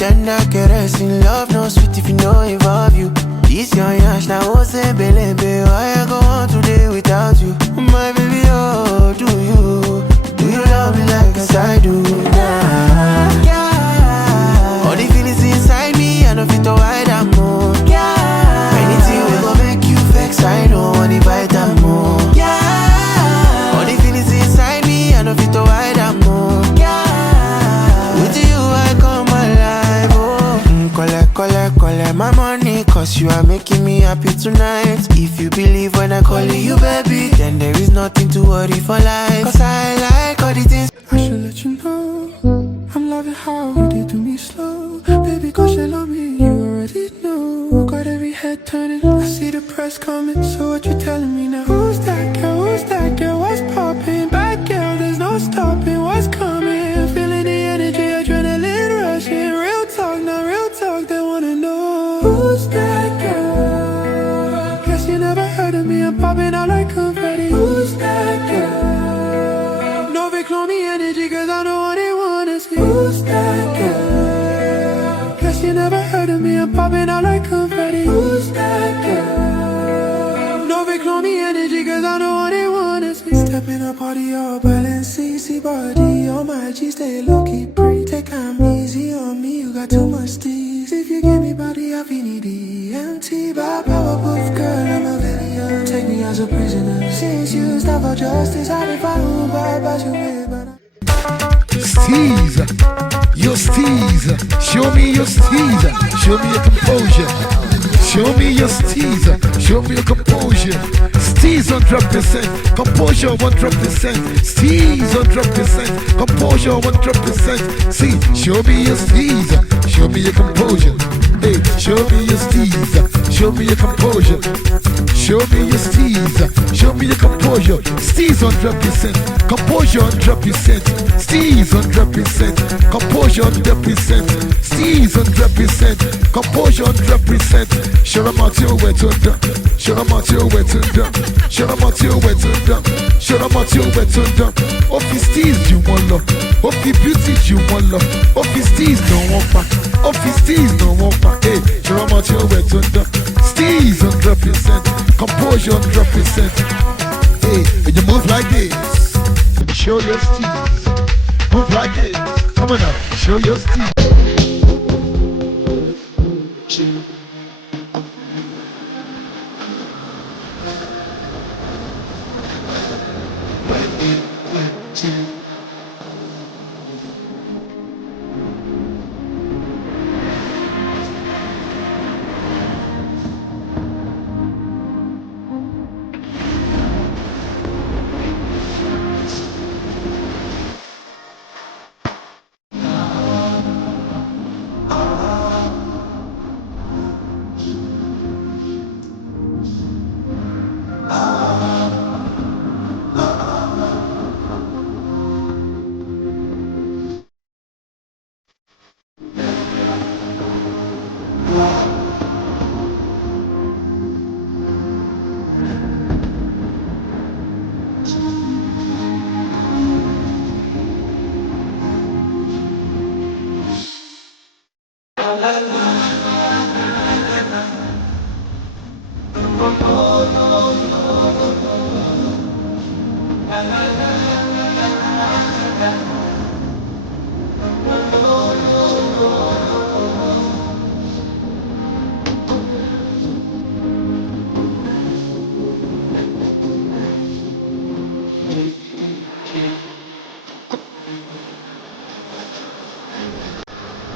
tender caressing. Love no sweet if you know involve you. This your yash now, what's a baby? Why I go on today without you? My baby, oh, do you love me like as I do? Nah, yeah. All the feelings inside me, I know fit to hide them more. Yeah. Anything we gon' make you vex, I know want to bite them more. Yeah. All the feelings inside me, I know fit to hide them more. Yeah. With you, I come alive, oh. Collect my money, cause you are making me happy tonight. If you believe when I call you baby, then there is nothing to worry for life. Cause I like all the things. I should let you know I'm loving how you did to me slow. Baby, cause you love me, you already know. Got every head turning, I see the press coming. So what you telling me now? Who's that girl, what's popping? Bad girl, there's no stopping, what's coming? Feeling the energy, adrenaline rushing. Real talk, not real talk, they wanna know. Who's that girl? Guess you never heard of me, I'm popping out like confetti. Who's that girl? No, they clone me energy, cause I know what they wanna see. Who's that girl? Guess you never heard of me, I'm popping out like confetti. Who's that girl? No, they clone me energy, cause I know what they wanna see. Step in a party, all balance, CC body, on my G, stay low-key, breathe. Take time easy on me, you got too much steez. If you give me body, I feel needy. Empty by powerpuff girl, I'm a video. Take me as a prisoner. Since you stand for justice, I defy who by you with, but Steez, your steez. Show me your steez. Show me your composure. Show me your steez. Show me your composure. Steez 100%. Composure 100%. Steez 100%. Composure 100%. See, show me your steez. Show me your composure. Hey, show me your steez. Show me your composure. Show me your steez. Show me your composure. Steez 100%. Composure 100%. Steez 100%. Composure 100%. Steez 100%. Composure 100%. Show them out your way to them. Show them out your way to them. Show them out your way to them. Show them out your way to them. Of his steez you want love. Of his beauty you want love. Of his steez don't want back. Of his steez don't want back. Hey, show them out your way to them. Steez 100%. Composure 100%. Hey, when you move like this, show your steez. Move like this. Come on now, show your steez. Yeah.